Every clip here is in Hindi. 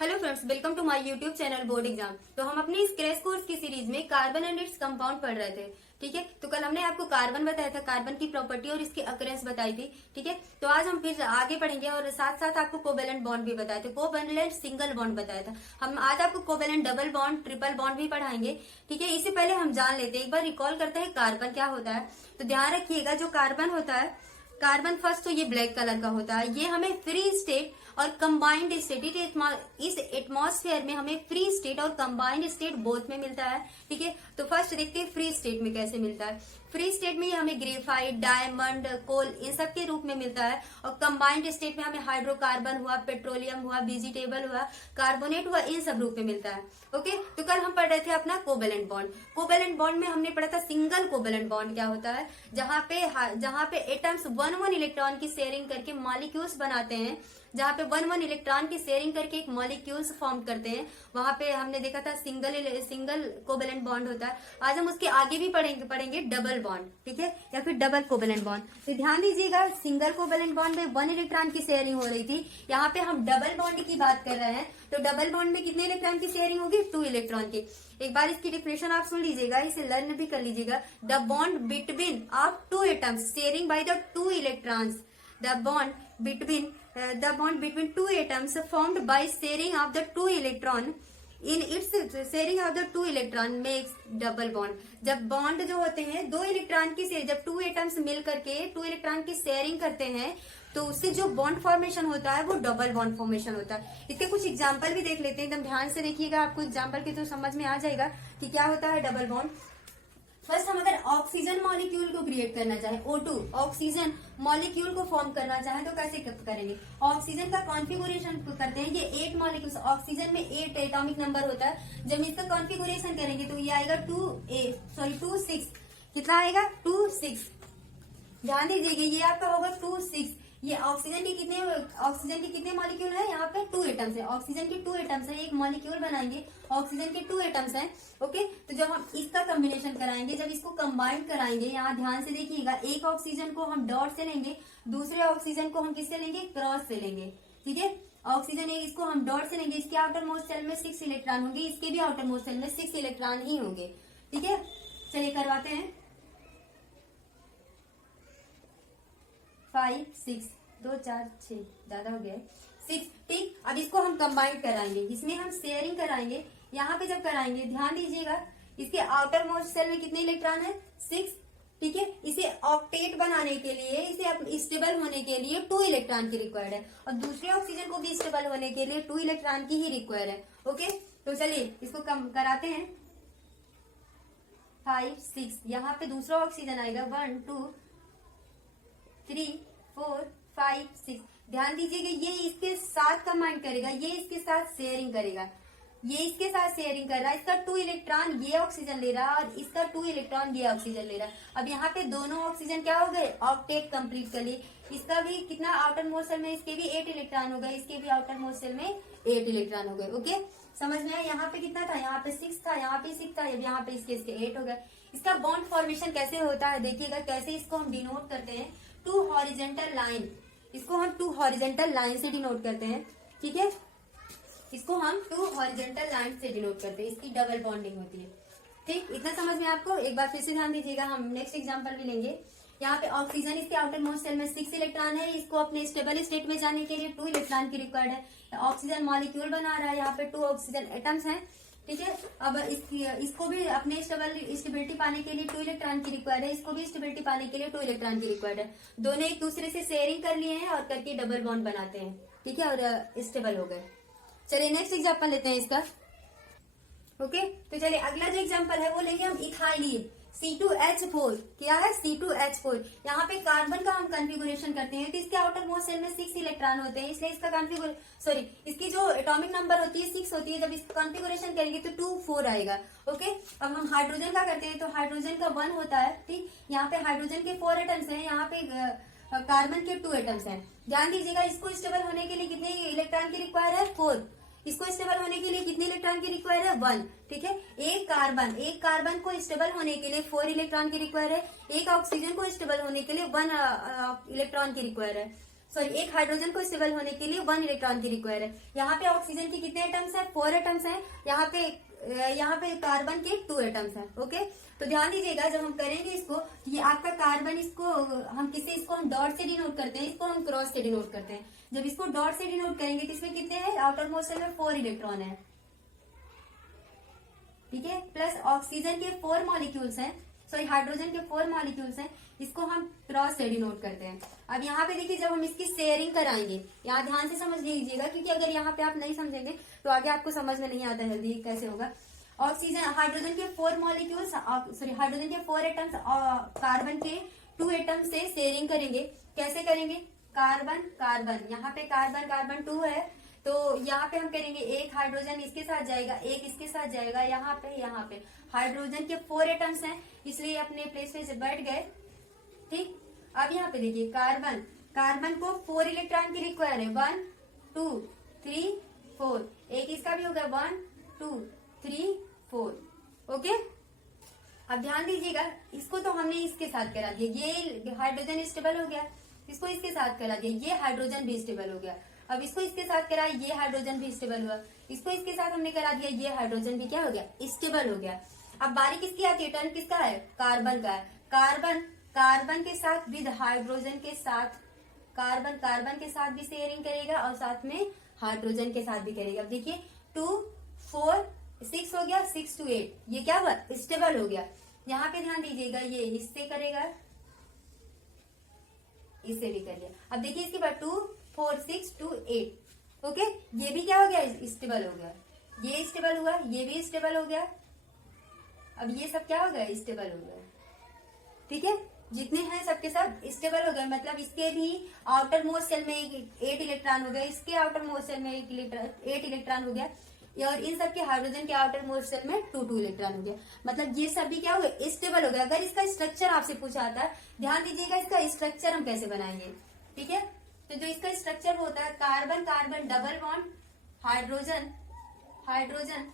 Hello friends, welcome to my YouTube channel board exam. तो हम अपनी इस क्रैश कोर्स की सीरीज में कार्बन एंड इट्स कंपाउंड पढ़ रहे थे। ठीक है, तो कल हमने आपको कार्बन बताया था, कार्बन की प्रॉपर्टी और इसकी अकरेंस बताई थी। ठीक है, तो आज हम फिर आगे पढ़ेंगे और साथ साथ आपको कोवेलेंट बॉन्ड भी बताए थे। कोवेलेंट सिंगल बॉन्ड बताया था, हम आज आपको covalent double bond, triple bond भी पढ़ाएंगे। ठीक है, इससे पहले हम जान लेते हैं, एक बार रिकॉल करते हैं कार्बन क्या होता है। तो ध्यान रखिएगा, जो कार्बन होता है, कार्बन फर्स्ट तो ये ब्लैक कलर का होता है। ये हमें फ्री स्टेट और कंबाइंड स्टेट, इस एटमॉस्फेयर में हमें फ्री स्टेट और कंबाइंड स्टेट बोथ में मिलता है। ठीक है, तो फर्स्ट देखते हैं फ्री स्टेट में कैसे मिलता है। फ्री स्टेट में ये हमें ग्रेफाइट, डायमंड, कोल इन सब के रूप में मिलता है। और कंबाइंड स्टेट में हमें हाइड्रोकार्बन हुआ, पेट्रोलियम हुआ, वेजिटेबल हुआ, कार्बोनेट हुआ, इन सब रूप में मिलता है। ओके, तो कल हम पढ़ रहे थे अपना कोवेलेंट बॉन्ड। कोवेलेंट बॉन्ड में हमने पढ़ा था सिंगल कोवेलेंट बॉन्ड क्या होता है, जहां पे एटम्स वन वन इलेक्ट्रॉन की शेयरिंग करके मॉलिक्यूल्स बनाते हैं। जहां पे वन वन इलेक्ट्रॉन की शेयरिंग करके एक मॉलिक्यूल्स फॉर्म करते हैं, वहां पे हमने देखा था सिंगल कोवेलेंट बॉन्ड होता है। आज हम उसके आगे भी पढ़ेंगे डबल बॉन्ड, ठीक है, या फिर डबल कोवेलेंट बॉन्ड। तो ध्यान दीजिएगा, सिंगल कोवेलेंट बॉन्ड में वन इलेक्ट्रॉन की शेयरिंग हो रही थी, यहाँ पे हम डबल बॉन्ड की बात कर रहे हैं। तो डबल बॉन्ड में कितने इलेक्ट्रॉन की शेयरिंग होगी? 2 इलेक्ट्रॉन की। एक बार इसकी डिफिनेशन आप सुन लीजिएगा, इसे लर्न भी कर लीजिएगा। The bond between of 2 atoms sharing by the 2 electrons, the bond between 2 atoms formed by sharing of the 2 electron in its sharing of the 2 electron makes double bond। जब बॉन्ड जो होते हैं 2 इलेक्ट्रॉन की से, जब 2 एटम्स मिल करके 2 इलेक्ट्रॉन की शेयरिंग करते हैं, तो उससे जो बॉन्ड फॉर्मेशन होता है वो डबल बॉन्ड फॉर्मेशन होता है। इसके कुछ एग्जांपल भी देख लेते हैं, एकदम ध्यान से देखिएगा, आपको एग्जांपल के तो समझ में आ जाएगा कि क्या होता है डबल बॉन्ड। फर्स्ट, हम अगर ऑक्सीजन मॉलिक्यूल को क्रिएट करना चाहे, O2 ऑक्सीजन मॉलिक्यूल को फॉर्म करना चाहे तो कैसे करेंगे? ऑक्सीजन का कॉन्फ़िगरेशन करते हैं, ये 8 मॉलिक्यूल्स, ऑक्सीजन में 8 एटॉमिक नंबर होता है। जब इसका कॉन्फ़िगरेशन करेंगे तो ये आएगा 2 6। कितना आएगा? 2 6। ध्यान दीजिएगा, ये आपका होगा 2 6। ये ऑक्सीजन के कितने मॉलिक्यूल है? यहाँ पे 2 एटम्स है। ऑक्सीजन के 2 एटम्स है, एक मॉलिक्यूल बनाएंगे, ऑक्सीजन के 2 एटम्स हैं। ओके, तो जब हम इसका कॉम्बिनेशन कराएंगे, जब इसको कंबाइन कराएंगे, यहाँ ध्यान से देखिएगा, एक ऑक्सीजन को हम डॉट से लेंगे, दूसरे ऑक्सीजन को हम किससे लेंगे? क्रॉस से लेंगे। ठीक है, ऑक्सीजन इसको हम डॉट से लेंगे, इसके आउटर मोस्ट सेल में 6 इलेक्ट्रॉन होंगे, इसके भी आउटर मोस्ट सेल में 6 इलेक्ट्रॉन ही होंगे। ठीक है, चलिए करवाते हैं। 5 6 2 4 6 ज्यादा हो गया 6। ठीक, अब इसको हम कंबाइन कराएंगे, इसमें हम शेयरिंग कराएंगे। यहाँ पे जब कराएंगे, ध्यान दीजिएगा, इसके आउटर मोस्ट सेल में कितने इलेक्ट्रॉन है? 6। ठीक है, इसे ऑक्टेट बनाने के लिए, इसे स्टेबल होने के लिए 2 इलेक्ट्रॉन की रिक्वायर्ड है, और दूसरे ऑक्सीजन को भी स्टेबल होने के लिए 2 इलेक्ट्रॉन की ही रिक्वायर्ड है। ओके, तो चलिए इसको कम कराते हैं। 5 6, यहाँ पे दूसरा ऑक्सीजन आएगा 1 2 3 4 5 6। ध्यान दीजिएगा, ये इसके साथ कंबाइन करेगा, ये इसके साथ शेयरिंग करेगा, ये इसके साथ शेयरिंग कर रहा है। इसका 2 इलेक्ट्रॉन ये ऑक्सीजन ले रहा है और इसका 2 इलेक्ट्रॉन ये ऑक्सीजन ले रहा है। अब यहाँ पे दोनों ऑक्सीजन क्या हो गए? ऑक्टेट कंप्लीट कर लिए। इसका भी कितना आउटर मोस्ट सेल में? इसके भी 8 इलेक्ट्रॉन हो गए, इसके भी आउटर मोस्ट सेल में 8 इलेक्ट्रॉन हो गए। ओके, समझ में आया? यहाँ पे कितना था? यहाँ पे 6 था, यहाँ पे 6 था, यहाँ पे इसके 8 हो गए। इसका बॉन्ड फॉर्मेशन कैसे होता है देखिएगा, कैसे इसको हम डिनोट करते हैं। 2 हॉरिजेंटल लाइन, इसको हम 2 हॉरिजेंटल लाइन से डिनोट करते हैं। ठीक है, इसको हम 2 हॉरिजेंटल लाइन से डिनोट करते हैं, इसकी डबल बॉन्डिंग होती है। ठीक, इतना समझ में आपको? एक बार फिर से ध्यान दीजिएगा, हम नेक्स्ट एग्जांपल भी लेंगे। यहाँ पे ऑक्सीजन, इसके आउटर मोस्ट सेल में 6 इलेक्ट्रॉन है, इसको अपने स्टेबल स्टेट में जाने के लिए 2 इलेक्ट्रॉन की रिक्वायर्ड है। ऑक्सीजन मॉलिक्यूल बना रहा है, यहाँ पे 2 ऑक्सीजन एटम्स हैं। ठीक है, अब इसको भी अपने स्टेबिलिटी पाने के लिए 2 इलेक्ट्रॉन की रिक्वायर्ड है, इसको भी स्टेबिलिटी पाने के लिए 2 इलेक्ट्रॉन की रिक्वायर्ड है। दोनों एक दूसरे से शेयरिंग कर लिए हैं और करके डबल बॉन्ड बनाते हैं। ठीक है, और स्टेबल हो गए। चलिए नेक्स्ट एग्जांपल लेते हैं इसका। ओके, तो चलिए अगला जो एग्जांपल है वो लेंगे हम इथाइलिन, C2H4। क्या है? C2H4। यहाँ पे कार्बन का हम कॉन्फ़िगरेशन करते हैं, तो इसके आउटर मोस्ट सेल में 6 इलेक्ट्रॉन होते हैं, इसलिए इसका इसकी जो एटॉमिक नंबर होती है 6 होती है। जब इसका कॉन्फ़िगरेशन करेंगे तो 2 4 आएगा। ओके, अब हम हाइड्रोजन का करते हैं, तो हाइड्रोजन का 1 होता है। ठीक, यहाँ पे हाइड्रोजन के 4 एटम्स हैं, यहाँ पे कार्बन के 2 एटम्स हैं। ध्यान दीजिएगा, इसको स्टेबल होने के लिए कितने इलेक्ट्रॉन की रिक्वायर है? 4। इसको स्टेबल होने के लिए कितने इलेक्ट्रॉन की रिक्वायर है? 1। ठीक है, एक कार्बन को स्टेबल होने के लिए 4 इलेक्ट्रॉन की रिक्वायर है, एक ऑक्सीजन को स्टेबल होने के लिए 1 इलेक्ट्रॉन की रिक्वायर है। सॉरी एक हाइड्रोजन को स्टेबल होने के लिए 1 इलेक्ट्रॉन की रिक्वायर है। यहाँ पे ऑक्सीजन के कितने एटम्स हैं? 4 एटम्स हैं। यहाँ पे कार्बन के 2 एटम्स हैं। ओके, तो ध्यान दीजिएगा जब हम करेंगे इसको, ये आपका कार्बन, इसको हम डॉट से डिनोट करते हैं, इसको हम क्रॉस से डिनोट करते हैं। जब इसको डॉट से डिनोट करेंगे तो इसमें कितने हैं? आउटर मोस्ट शेल में 4 इलेक्ट्रॉन है, ठीक है, प्लस ऑक्सीजन के 4 मॉलिक्यूल्स हैं, सॉरी हाइड्रोजन के 4 मॉलिक्यूल्स हैं, इसको हम क्रॉस से डिनोट करते हैं। अब यहाँ पे देखिए जब हम इसकी शेयरिंग कराएंगे, यहाँ ध्यान से समझ लीजिएगा, क्योंकि अगर यहाँ पे आप नहीं समझेंगे तो आगे आपको समझ में नहीं आता जल्दी कैसे होगा। ऑक्सीजन हाइड्रोजन के 4 मॉलिक्यूल्स, सॉरी हाइड्रोजन के 4 एटम्स कार्बन के 2 एटम से शेयरिंग करेंगे। कैसे करेंगे? कार्बन कार्बन, यहाँ पे कार्बन कार्बन 2 है, तो यहाँ पे हम करेंगे एक हाइड्रोजन इसके साथ जाएगा, एक इसके साथ जाएगा, यहाँ पे हाइड्रोजन के 4 एटम्स हैं, इसलिए अपने प्लेस पे से बैठ गए, ठीक। अब यहाँ पे देखिए कार्बन को 4 इलेक्ट्रॉन की रिक्वायर है, 1 2 3 4, एक इसका भी होगा 1 2 3 4। ओके, अब ध्यान दीजिएगा, इसको तो हमने इसके साथ करा दिया, ये हाइड्रोजन स्टेबल हो गया, इसको इसके साथ करा दिया, ये हाइड्रोजन भी स्टेबल हो गया। अब इसको इसके साथ करा, ये हाइड्रोजन भी स्टेबल हुआ, इसको इसके साथ हमने करा दिया, ये हाइड्रोजन भी क्या हो गया? स्टेबल हो गया। अब बारी किसकी आती है? टर्न किसका है? कार्बन का है। कार्बन के साथ विद हाइड्रोजन के साथ, कार्बन के साथ भी शेयरिंग करेगा और साथ में हाइड्रोजन के साथ भी करेगा। अब देखिए 2 4 6 हो गया, 6 to 8, ये क्या हुआ? स्टेबल हो गया। यहाँ पे ध्यान दीजिएगा, ये इससे करेगा, इससे भी कर लिया। अब देखिए इसके बाद 2 4 6 2 8, ओके, ये भी क्या हो गया? स्टेबल हो गया, ये स्टेबल हुआ, ये भी स्टेबल हो गया। अब ये सब क्या हो गया? स्टेबल हो गया, ठीक है, जितने हैं सबके सब स्टेबल हो गए। मतलब इसके भी आउटर मोस्ट शेल में 8 इलेक्ट्रॉन हो गए, इसके आउटर मोस्ट शेल में 8 इलेक्ट्रॉन हो गया, और इन सबके हाइड्रोजन के आउटर मोस्ट शेल में 2 इलेक्ट्रॉन हो गया। मतलब ये सब भी क्या हो गए? स्टेबल हो गया। अगर इसका स्ट्रक्चर आपसे पूछा आता है, ध्यान दीजिएगा इसका स्ट्रक्चर हम कैसे बनाएंगे, ठीक है। तो जो इसका स्ट्रक्चर होता है, carbon carbon double bond, hydrogen hydrogen,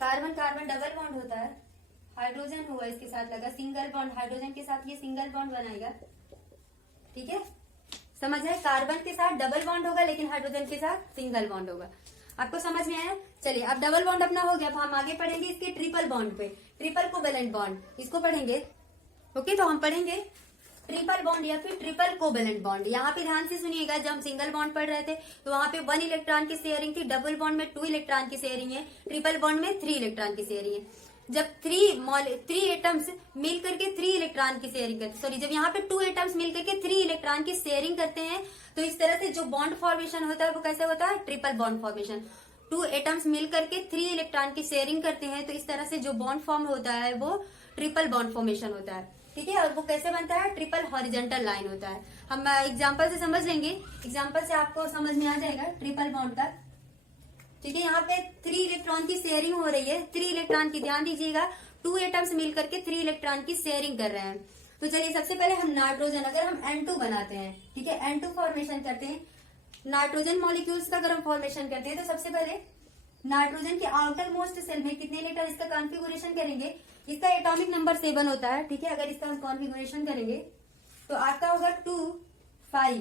carbon carbon double bond होता है, हाइड्रोजन हुआ इसके साथ लगा सिंगल बॉन्ड, हाइड्रोजन के साथ ये सिंगल बॉन्ड बनाएगा, ठीक है, समझ है। कार्बन के साथ डबल बॉन्ड होगा, लेकिन हाइड्रोजन के साथ सिंगल बॉन्ड होगा। आपको समझ में आया? चलिए, अब डबल बॉन्ड अपना हो गया, तो हम आगे पढ़ेंगे इसके ट्रिपल बॉन्ड पे, ट्रिपल कोवेलेंट बॉन्ड, इसको पढ़ेंगे। ओके, तो हम पढ़ेंगे ट्रिपल बॉन्ड या फिर ट्रिपल कोवेलेंट बॉन्ड। यहाँ पे ध्यान से सुनिएगा, जब हम सिंगल बॉन्ड पढ़ रहे थे तो वहां पे 1 इलेक्ट्रॉन की शेयरिंग थी, डबल बॉन्ड में 2 इलेक्ट्रॉन की शेयरिंग है, ट्रिपल बॉन्ड में 3 इलेक्ट्रॉन की शेयरिंग है। जब 3 एटम्स मिल करके 3 इलेक्ट्रॉन की शेयरिंग करते, सॉरी, जब यहाँ पे 2 एटम्स मिल करके 3 इलेक्ट्रॉन की शेयरिंग करते हैं, तो इस तरह से जो बॉन्ड फॉर्मेशन होता है वो कैसे होता है? Triple bond formation. 2 एटम्स मिल करके 3 इलेक्ट्रॉन की शेयरिंग करते हैं, तो इस तरह से जो बॉन्ड फॉर्म होता है वो ट्रिपल बॉन्ड फॉर्मेशन होता है, ठीक है। और वो कैसे बनता है? ट्रिपल हॉरिजॉन्टल लाइन होता है। हम एग्जांपल से समझ लेंगे, एग्जांपल से आपको समझ में आ जाएगा ट्रिपल बॉन्ड का, ठीक है। यहाँ पे 3 इलेक्ट्रॉन की शेयरिंग हो रही है, 3 इलेक्ट्रॉन की, ध्यान दीजिएगा, 2 एटम्स मिल करके 3 इलेक्ट्रॉन की शेयरिंग कर रहे हैं। तो चलिए सबसे पहले हम नाइट्रोजन, अगर हम N2 बनाते हैं, ठीक है, N2 फॉर्मेशन करते हैं, नाइट्रोजन मॉलिक्यूल्स का अगर हम फॉर्मेशन करते हैं, तो सबसे पहले नाइट्रोजन के आउटर मोस्ट सेल में कितने इलेक्ट्रॉन, इसका कॉन्फ़िगरेशन करेंगे। इसका एटॉमिक नंबर 7 होता है, ठीक है। अगर इसका हम कॉन्फ़िगरेशन करेंगे तो आपका होगा 2 5,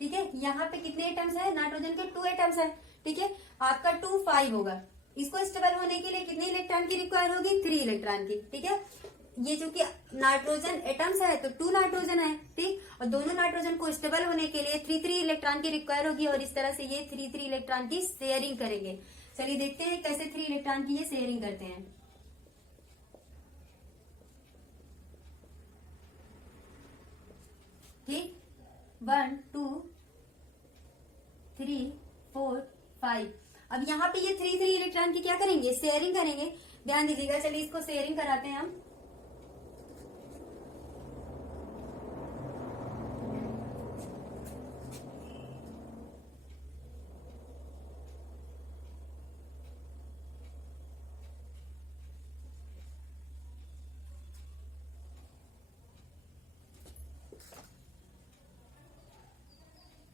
ठीक है। यहाँ पे कितने एटम्स है? नाइट्रोजन के 2 एटम्स है, ठीक है। आपका 2 5 होगा। इसको स्टेबल होने के लिए कितने इलेक्ट्रॉन की रिक्वायर होगी? 3 इलेक्ट्रॉन की, ठीक है। ये जो कि नाइट्रोजन एटम्स है तो 2 नाइट्रोजन है, ठीक, और दोनों नाइट्रोजन को स्टेबल होने के लिए 3 इलेक्ट्रॉन की रिक्वायर होगी, और इस तरह से ये 3 इलेक्ट्रॉन की शेयरिंग करेंगे। चलिए देखते हैं कैसे 3 इलेक्ट्रॉन की ये शेयरिंग करते हैं, ठीक। 1 2 3 4 5। अब यहाँ पे ये 3 इलेक्ट्रॉन की क्या करेंगे? शेयरिंग करेंगे। ध्यान दीजिएगा, चलिए इसको शेयरिंग कराते हैं हम।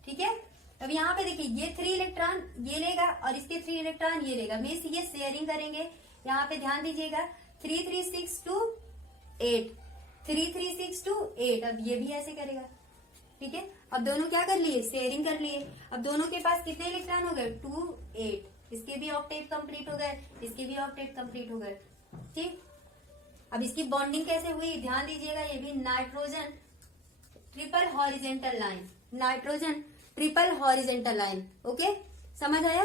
ठीक है, अब यहाँ पे देखिए ये 3 इलेक्ट्रॉन ये लेगा और इसके 3 इलेक्ट्रॉन ये लेगा, मीन्स ये शेयरिंग करेंगे। यहाँ पे ध्यान दीजिएगा 3 3 6 2 8, 3 3 6 2 8। अब ये भी ऐसे करेगा, ठीक है। अब दोनों क्या कर लिए, शेयरिंग कर लिए। अब दोनों के पास कितने इलेक्ट्रॉन हो गए, 2 8। इसके भी ऑक्टेट कंप्लीट हो गए, इसके भी ऑक्टेट कंप्लीट हो गए, ठीक। अब इसकी बॉन्डिंग कैसे हुई, ध्यान दीजिएगा। ये भी nitrogen triple horizontal line, nitrogen triple horizontal line, okay, समझ आया।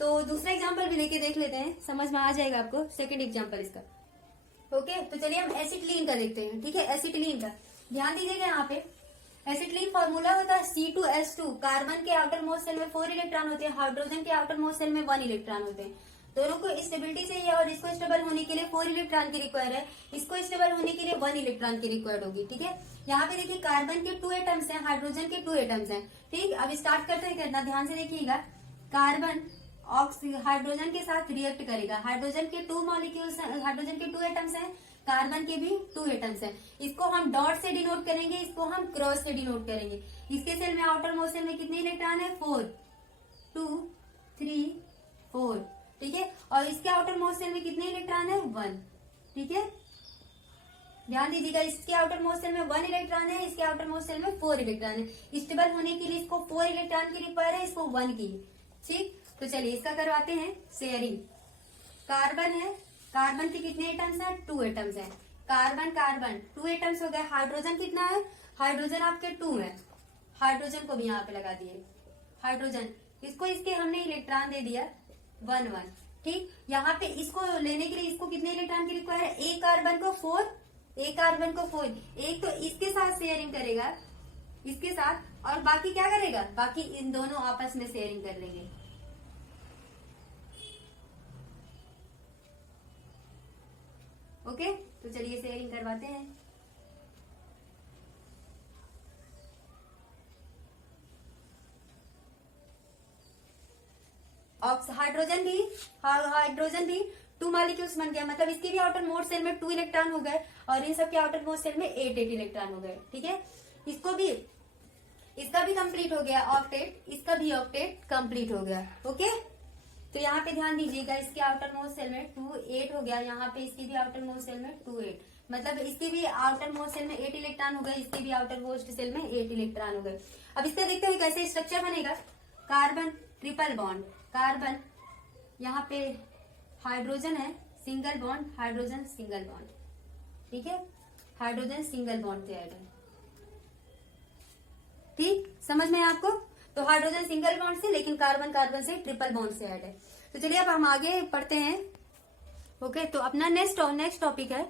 तो दूसरा एग्जांपल भी लेके देख लेते हैं, समझ में आ जाएगा आपको सेकंड एग्जांपल इसका, ओके। तो चलिए हम एसिटिलीन का देखते हैं, ठीक है। एसिटिलीन का ध्यान दीजिएगा। यहाँ पे एसिटिलीन फॉर्मूला होता है C2H2। कार्बन के आउटर मोस्ट सेल में 4 इलेक्ट्रॉन होते हैं, हाइड्रोजन के आउटर मोस्ट सेल में 1 इलेक्ट्रॉन होते हैं। दोनों को स्टेबिलिटी चाहिए और इसको स्टेबल होने के लिए 4 इलेक्ट्रॉन की रिक्वायर है, इसको स्टेबल होने के लिए 1 इलेक्ट्रॉन की रिक्वायर्ड होगी, ठीक है। यहाँ पे देखिए कार्बन के 2 एटम्स हैं, हाइड्रोजन के 2 एटम्स हैं, ठीक। अब स्टार्ट करते हैं करना, ध्यान से देखिएगा। कार्बन हाइड्रोजन के साथ रिएक्ट करेगा। हाइड्रोजन के 2 मॉलिक्यूल्स, हाइड्रोजन के 2 एटम्स हैं, कार्बन के भी 2 एटम्स हैं। इसको हम डॉट से डिनोट करेंगे, इसको हम क्रॉस से डिनोट करेंगे। इसके सेल में, आउटर मोस्ट सेल में कितने इलेक्ट्रॉन है, 4 2 3 4, ठीक है। और इसके आउटर मोस्ट सेल में कितने इलेक्ट्रॉन है, 1, ठीक है। ध्यान दीजिएगा, इसके आउटर मोस्ट सेल में 1 इलेक्ट्रॉन है, इसके आउटर मोस्ट सेल में 4 इलेक्ट्रॉन है। स्टेबल होने के लिए इसको 4 इलेक्ट्रॉन की रिक्वायर है, इसको 1 की, ठीक। तो चलिए इसका करवाते हैं शेयरिंग। कार्बन है, कार्बन के कितने एटम्स हैं, 2 एटम्स हैं। कार्बन कार्बन 2 एटम्स हो गए। हाइड्रोजन कितना है, हाइड्रोजन आपके 2 है। हाइड्रोजन को भी यहाँ पे लगा दिए, हाइड्रोजन, इसको इसके हमने इलेक्ट्रॉन दे दिया 1 1, ठीक। यहाँ पे इसको लेने के लिए इसको कितने इलेक्ट्रॉन की रिक्वायर है, एक कार्बन को 4, एक कार्बन को 4। एक तो इसके साथ शेयरिंग करेगा, इसके साथ, और बाकी क्या करेगा, बाकी इन दोनों आपस में शेयरिंग कर लेंगे, ओके। तो चलिए शेयरिंग करवाते हैं। हाइड्रोजन भी 2 मॉलिक्यूल्स बन गया, मतलब इसके भी आउटर मोस्ट सेल में 2 इलेक्ट्रॉन हो गए और इन सब के आउटर मोस्ट सेल में 8 इलेक्ट्रॉन हो गए, ठीक है। इसको भी, इसका भी कंप्लीट हो गया ऑक्टेट, इसका भी ऑक्टेट कंप्लीट हो गया, ओके। तो यहाँ पे ध्यान दीजिएगा, इसके आउटर मोस्ट सेल में 2 8 हो गया, यहाँ पे इसकी भी आउटर मोस्ट सेल में 2 8, मतलब इसके भी आउटर मोस्ट सेल में 8 इलेक्ट्रॉन हो गए, इसके भी आउटर मोस्ट सेल में 8 इलेक्ट्रॉन हो गए। अब इसका देखते हैं कैसे स्ट्रक्चर बनेगा। कार्बन ट्रिपल बॉन्ड, कार्बन यहाँ पे हाइड्रोजन है, single bond, hydrogen single bond, ठीक है। हाइड्रोजन सिंगल बॉन्ड से ऐड है, ठीक, समझ में है आपको। तो हाइड्रोजन सिंगल बॉन्ड से, लेकिन कार्बन कार्बन से ट्रिपल बॉन्ड से ऐड है। तो चलिए अब हम आगे पढ़ते हैं, ओके। तो अपना नेक्स्ट टॉपिक है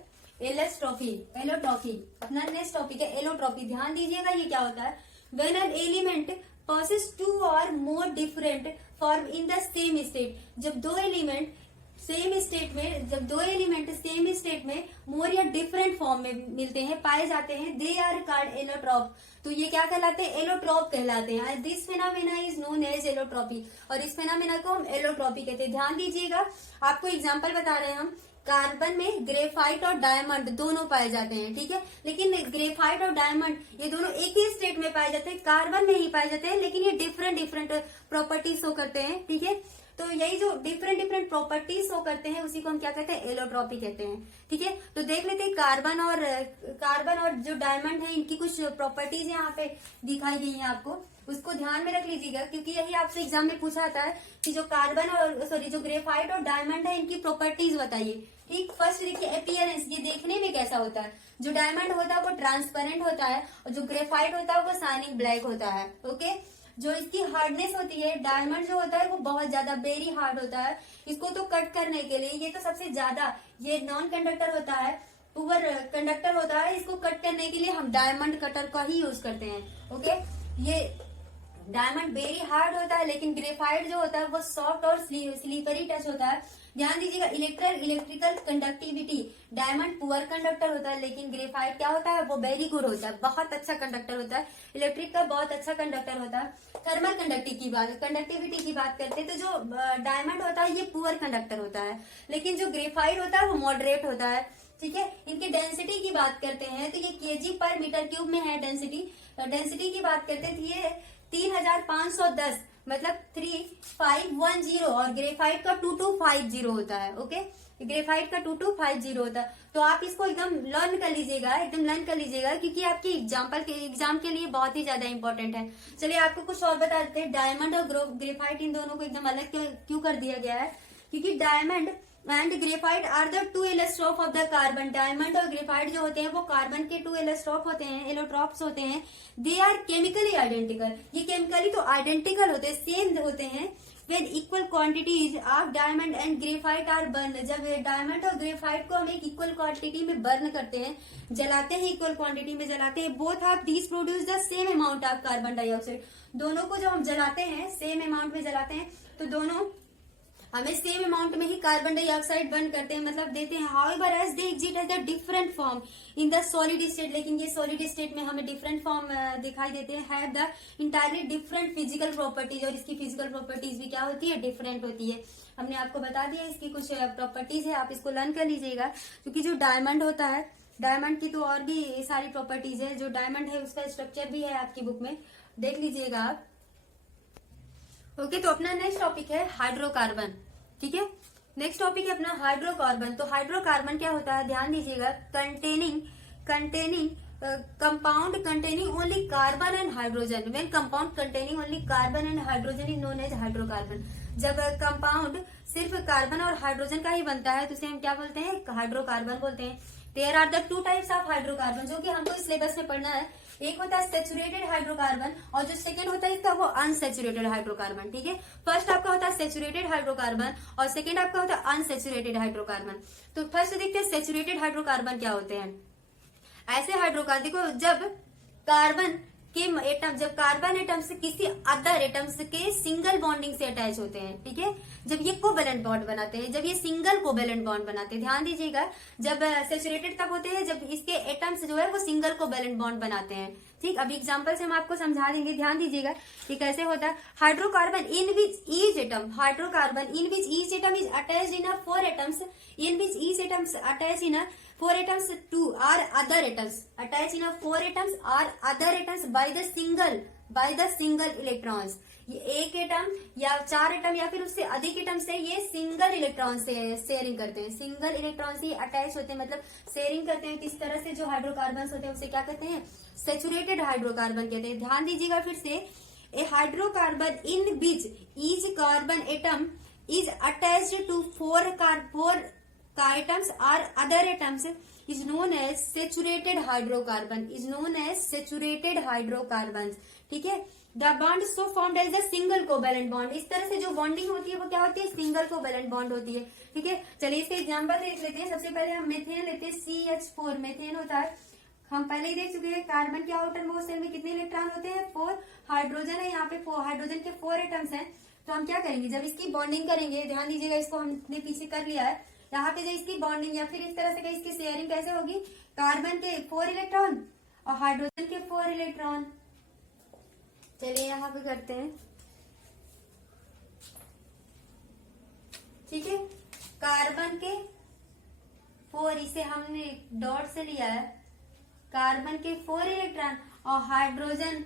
एलोट्रॉपी, एलोट्रॉपी अपना नेक्स्ट टॉपिक है एलोट्रॉपी। ध्यान दीजिएगा, ये क्या होता है, when an element possess 2 or more different form in the same state। जब दो एलिमेंट सेम स्टेट में, जब दो एलिमेंट सेम स्टेट में मोर या डिफरेंट फॉर्म में मिलते हैं, पाए जाते हैं, दे आर कॉल्ड एलोट्रॉप। तो ये क्या कहलाते हैं, एलोट्रॉप कहलाते हैं। This phenomena is known as allotropy, और इस फेनामेना को हम एलोट्रॉपी कहते हैं। ध्यान दीजिएगा, आपको एग्जाम्पल बता रहे हैं हम। कार्बन में ग्रेफाइट और डायमंड दोनों पाए जाते हैं, ठीक है। लेकिन ग्रेफाइट और डायमंड ये दोनों एक ही स्टेट में पाए जाते हैं, कार्बन में ही पाए जाते हैं, लेकिन ये डिफरेंट डिफरेंट प्रॉपर्टीज शो करते हैं, ठीक है। तो यही जो डिफरेंट डिफरेंट प्रॉपर्टीज शो करते हैं उसी को हम क्या कहते हैं, एलोट्रॉपी कहते हैं, ठीक है। तो देख लेते हैं कार्बन और जो डायमंड है, इनकी कुछ प्रॉपर्टीज यहाँ पे दिखाई गई है आपको, उसको ध्यान में रख लीजिएगा, क्योंकि यही आपसे एग्जाम में पूछा जाता है कि जो कार्बन और जो ग्रेफाइट और डायमंड है, इनकी प्रॉपर्टीज बताइए, ठीक। फर्स्ट देखिए अपीयरेंस, ये देखने में कैसा होता है। जो डायमंड होता है वो ट्रांसपेरेंट होता है, और जो ग्रेफाइट होता है वो शाइनिंग ब्लैक होता है, ओके। जो इसकी हार्डनेस होती है, डायमंड जो होता है वो बहुत ज्यादा वेरी हार्ड होता है। इसको तो कट करने के लिए, ये तो सबसे ज्यादा, ये नॉन कंडक्टर होता है, पुअर कंडक्टर होता है। इसको कट करने के लिए हम डायमंड कटर का ही यूज करते हैं, ओके। ये डायमंड वेरी हार्ड होता है, लेकिन ग्रेफाइट जो होता है वो सॉफ्ट और स्लीपरी टच होता है। ध्यान दीजिएगा, electrical conductivity, diamond poor conductor होता है, लेकिन ग्रेफाइट क्या होता है, वो वेरी गुड होता है, बहुत अच्छा कंडक्टर होता है। इलेक्ट्रिक का बहुत अच्छा कंडक्टर होता है। थर्मल कंडक्टिविटी की बात करते हैं, तो जो डायमंड होता है ये पुअर कंडक्टर होता है, लेकिन जो ग्रेफाइट होता है वो मॉडरेट होता है, ठीक है। इनकी डेंसिटी की बात करते हैं तो ये kg/m³ में है डेंसिटी की बात करते हैं तो ये 3510, मतलब 3510 और ग्रेफाइट का 2250 होता है। ओके, ग्रेफाइट का 2250 होता है। तो आप इसको एकदम लर्न कर लीजिएगा, एकदम लर्न कर लीजिएगा, क्योंकि आपकी एग्जाम के लिए बहुत ही ज्यादा इंपॉर्टेंट है। चलिए आपको कुछ और बता देते हैं। डायमंड और ग्रेफाइट इन दोनों को एकदम अलग क्यों कर दिया गया है, क्योंकि diamond and graphite are the two allotrope of the carbon. Diamond और ग्रेफाइट जो होते हैं वो कार्बन के टू एलोट्रॉप होते हैं, एलोट्रॉप्स होते हैं। दे आर केमिकली आइडेंटिकल, ये केमिकली तो आइडेंटिकल होते हैं, सेम होते हैं। when equal quantities of diamond and graphite are burned, जब डायमंड और ग्रेफाइट को हम एक इक्वल क्वांटिटी में बर्न करते हैं, जलाते हैं, इक्वल क्वांटिटी में जलाते हैं, both of these produce the same amount of carbon dioxide. दोनों को जब हम जलाते हैं, सेम अमाउंट में जलाते हैं, तो दोनों हमें सेम अमाउंट में ही कार्बन डाइऑक्साइड बर्न करते हैं, मतलब देते हैं। However as they exist as the different form in the solid state, लेकिन ये सॉलिड स्टेट में हमें डिफरेंट फॉर्म दिखाई देते हैं, have the entirely different physical properties, और इसकी फिजिकल प्रॉपर्टीज भी क्या होती है, डिफरेंट होती है। हमने आपको बता दिया इसकी कुछ प्रॉपर्टीज है, आप इसको लर्न कर लीजिएगा। क्योंकि जो डायमंड होता है, डायमंड की तो और भी सारी प्रॉपर्टीज है। जो डायमंड है उसका स्ट्रक्चर भी है आपकी बुक में, देख लीजिएगा आप। ओके, तो अपना नेक्स्ट टॉपिक है हाइड्रोकार्बन। ठीक है, नेक्स्ट टॉपिक है अपना हाइड्रोकार्बन। तो हाइड्रोकार्बन क्या होता है, ध्यान दीजिएगा। Containing compound containing only carbon and hydrogen. When compound containing only carbon and hydrogen is known as hydrocarbon. जब कंपाउंड सिर्फ कार्बन और हाइड्रोजन का ही बनता है तो उसे हम क्या बोलते हैं, हाइड्रोकार्बन बोलते हैं। There are the two types of hydrocarbon, जो कि हमको सिलेबस में पढ़ना है। एक होता है सेचुरेटेड हाइड्रोकार्बन, और जो सेकंड होता है इसका वो अनसेचुरेटेड हाइड्रोकार्बन। ठीक है, फर्स्ट आपका होता है सेचुरेटेड हाइड्रोकार्बन और सेकंड आपका होता है अनसेचुरेटेड हाइड्रोकार्बन। तो फर्स्ट देखते हैं सेचुरेटेड हाइड्रोकार्बन क्या होते हैं। ऐसे हाइड्रोकार्बन, देखो, जब कार्बन के एटम, जब कार्बन एटम्स किसी अदर एटम्स के सिंगल बॉन्डिंग से अटैच होते हैं, ठीक है, जब ये कोवेलेंट बॉन्ड बनाते हैं, जब ये सिंगल कोवेलेंट बॉन्ड बनाते हैं, ध्यान दीजिएगा। जब सेचुरेटेड तब होते हैं जब इसके एटम्स जो है वो सिंगल कोवेलेंट बॉन्ड बनाते हैं। ठीक, अभी एग्जांपल से हम आपको समझा देंगे, ध्यान दीजिएगा कि कैसे होता है। Hydrocarbon in which each atom, hydrocarbon in which each atom is attached in a 4 atoms, in which each atoms attach in a 4 atoms to or other atoms, attach in a 4 atoms or other atoms by the single electrons। ये एक एटम या 4 एटम या फिर उससे अधिक एटम से ये सिंगल इलेक्ट्रॉन से शेयरिंग करते हैं, सिंगल इलेक्ट्रॉन से अटैच होते हैं, मतलब शेयरिंग करते हैं। किस तरह से जो हाइड्रोकार्बन होते हैं उसे क्या कहते हैं, सेचुरेटेड हाइड्रोकार्बन कहते हैं। ध्यान दीजिएगा फिर से, a hydrocarbon in which each carbon atom is attached to 4 atoms or other atoms is known as saturated hydrocarbon, is known as saturated hydrocarbons। ठीक है, the bond so formed as a single covalent bond। इस तरह से जो बॉन्डिंग होती है वो क्या होती है, सिंगल कोवेलेंट बॉन्ड होती है। ठीक है, चलिए इसके एग्जांपल देख लेते हैं। सबसे पहले हम मेथेन लेते हैं, CH4 मेथेन होता है। हम पहले ही देख चुके हैं कार्बन के आउटर मोस्ट शेल में कितने इलेक्ट्रॉन होते हैं, 4। हाइड्रोजन है, यहाँ पे हाइड्रोजन के 4 एटम्स हैं। तो हम क्या करेंगे, जब इसकी बॉन्डिंग करेंगे, ध्यान दीजिएगा, इसको हमने पीछे कर लिया है। यहाँ पे जो इसकी बॉन्डिंग या फिर इस तरह से इसकी शेयरिंग कैसे होगी, कार्बन के 4 इलेक्ट्रॉन और हाइड्रोजन के 4 इलेक्ट्रॉन। चलिए यहाँ पे करते हैं। ठीक है, कार्बन के 4, इसे हमने डॉट से लिया है, कार्बन के 4 इलेक्ट्रॉन और हाइड्रोजन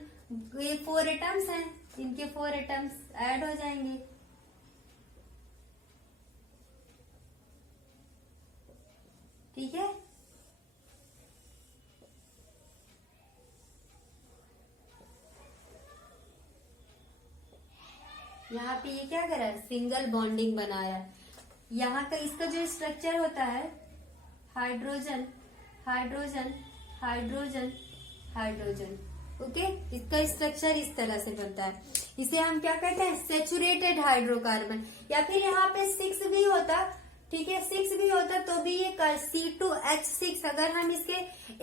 ये 4 एटम्स हैं, इनके 4 एटम्स ऐड हो जाएंगे। ठीक है, यहाँ पे ये क्या करा है, सिंगल बॉन्डिंग बनाया। यहाँ का इसका जो स्ट्रक्चर होता है, hydrogen hydrogen hydrogen hydrogen. Okay, इसका स्ट्रक्चर इस तरह से बनता है। इसे हम क्या कहते हैं, सेचुरेटेड हाइड्रोकार्बन। या फिर यहाँ पे 6 भी होता, ठीक है, 6 भी होता तो भी ये C2H6। अगर हम इसके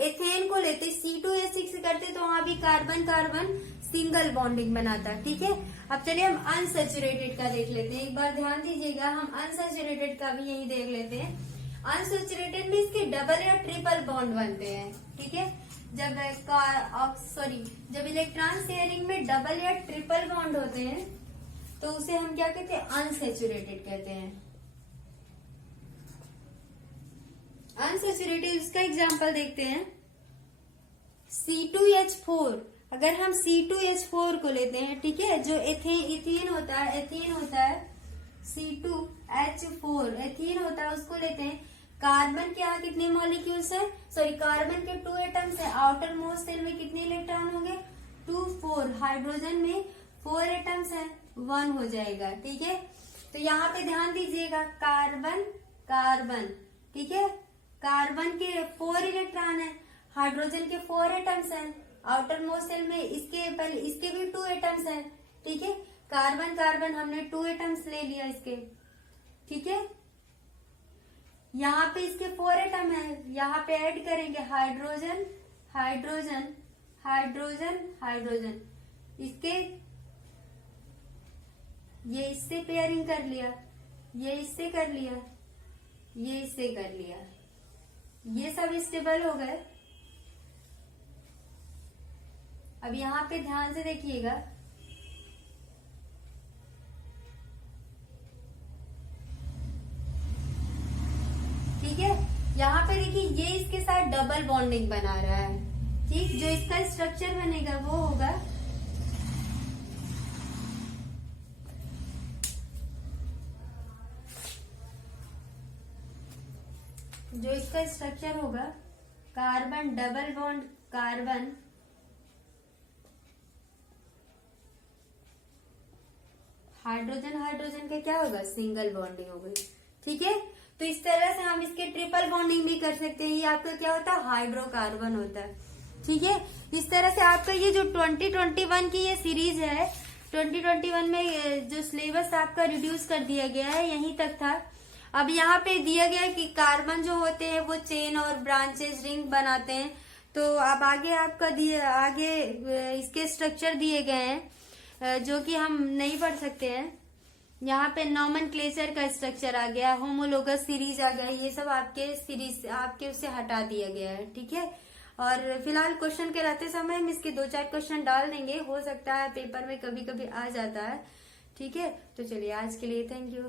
एथेन को लेते, C2H6 करते तो वहां भी कार्बन कार्बन सिंगल बॉन्डिंग बनाता। ठीक है, अब चलिए हम अनसेचुरेटेड का देख लेते हैं। एक बार ध्यान दीजिएगा, हम अनसेचुरेटेड का भी यही देख लेते हैं। अनसेचुरेटेड में इसके डबल या ट्रिपल बॉन्ड बनते हैं। ठीक है, जब इलेक्ट्रॉन शेयरिंग में डबल या ट्रिपल बॉन्ड होते हैं तो उसे हम क्या कहते हैं, अनसेचुरेटेड कहते हैं। अनसेचुरेटेड, इसका एग्जाम्पल देखते हैं। C2H4 अगर हम C2H4 को लेते हैं, ठीक है, जो इथीन होता है C2H4 एथीन होता है, उसको लेते हैं। कार्बन के यहाँ कितने मॉलिक्यूल्स है, सॉरी कार्बन के 2 एटम्स है। आउटर मोस्ट शेल में कितने इलेक्ट्रॉन होंगे, 2 4। हाइड्रोजन में 4 एटम्स है, 1 हो जाएगा, ठीक है। तो यहाँ पे ध्यान दीजिएगा, कार्बन कार्बन, ठीक है, कार्बन के 4 इलेक्ट्रॉन है, हाइड्रोजन के 4 एटम्स हैं। आउटर मोस्ट शेल में इसके भी 2 एटम्स हैं, ठीक है। कार्बन कार्बन हमने 2 एटम्स ले लिया इसके, ठीक है। यहाँ पे इसके 4 एटम है, यहाँ पे ऐड करेंगे हाइड्रोजन हाइड्रोजन हाइड्रोजन हाइड्रोजन, इसके ये इससे पेयरिंग कर लिया, ये इससे कर लिया, ये इससे कर लिया, ये सब स्टेबल हो गए। अब यहाँ पे ध्यान से देखिएगा, ठीक है। यहाँ पे देखिए ये इसके साथ डबल बॉन्डिंग बना रहा है, ठीक। जो इसका स्ट्रक्चर बनेगा वो होगा, जो इसका स्ट्रक्चर होगा carbon double bond carbon, hydrogen hydrogen का क्या होगा, सिंगल बॉन्डिंग हो गई, ठीक है। तो इस तरह से हम इसके ट्रिपल बॉन्डिंग भी कर सकते हैं। ये आपका क्या होता है, हाइड्रोकार्बन होता है, ठीक है। इस तरह से आपका ये जो 2021 की ये सीरीज है, 2021 में जो सिलेबस आपका रिड्यूस कर दिया गया है, यहीं तक था। अब यहाँ पे दिया गया है कि कार्बन जो होते हैं वो चेन और ब्रांचेस रिंग बनाते हैं। तो अब आगे आपका आगे इसके स्ट्रक्चर दिए गए हैं जो कि हम नहीं पढ़ सकते हैं। यहाँ पे नॉमेनक्लेचर का स्ट्रक्चर आ गया, होमोलोगस सीरीज आ गया, ये सब आपके सीरीज आपके उससे हटा दिया गया है, ठीक है। और फिलहाल क्वेश्चन के रहते समय हम इसके 2-4 क्वेश्चन डाल देंगे, हो सकता है पेपर में कभी कभी आ जाता है, ठीक है। तो चलिए आज के लिए थैंक यू।